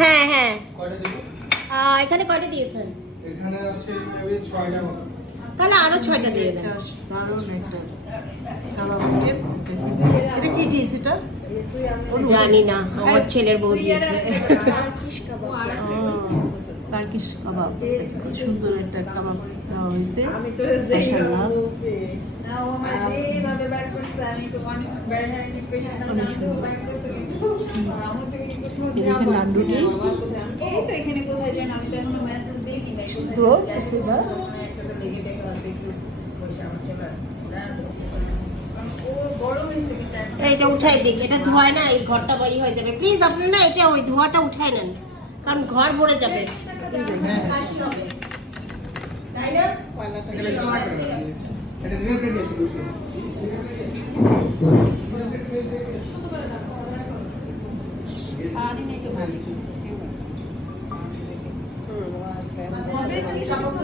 হ্যাঁ হ্যাঁ কয়টা দিব? এখানে কয়টা দিয়েছেন? এখানে আছে মেবি 6টা মতো। তাহলে আরো 6টা দিয়ে দেন। এটা কি ডিশ এটা? জানি না, আমার ছেলের বউ দিয়েছে। টার্কিশ কাবাব, খুব সুন্দর একটা কাবাব দেওয়া হয়েছে। আমি তো মাশাআল্লাহ। বলছি না ও আমার যেভাবে ব্যাক করছে আমি তো অনেক বের হ্যান্ড পেশেন্ট না জানি তো ব্যাক করছে কিন্তু আমার তো এই কোথাও যাব লাড্ডুটি। বাবা কোথায় এই তো এখানে কোথায় যান আমি তো এখনো মেসেজ দেইনি না তো সেটা একসাথে লেগে দেখে দেখি পয়সা আমার চলে ও বড় হয়েছে কিন্তু এখন এইটা উঠাই দিক, এটা ধোয় না, এই ঘরটা বাড়ি হয়ে যাবে। প্লিজ আপনি না এটা ওই ধোয়াটা উঠাই নেন, কারণ ঘর ভরে যাবে। তাই না? এটা সময় করে এটা রেখে দিয়ে শুরু করুন। সারাদিন এই তো ভালো হবে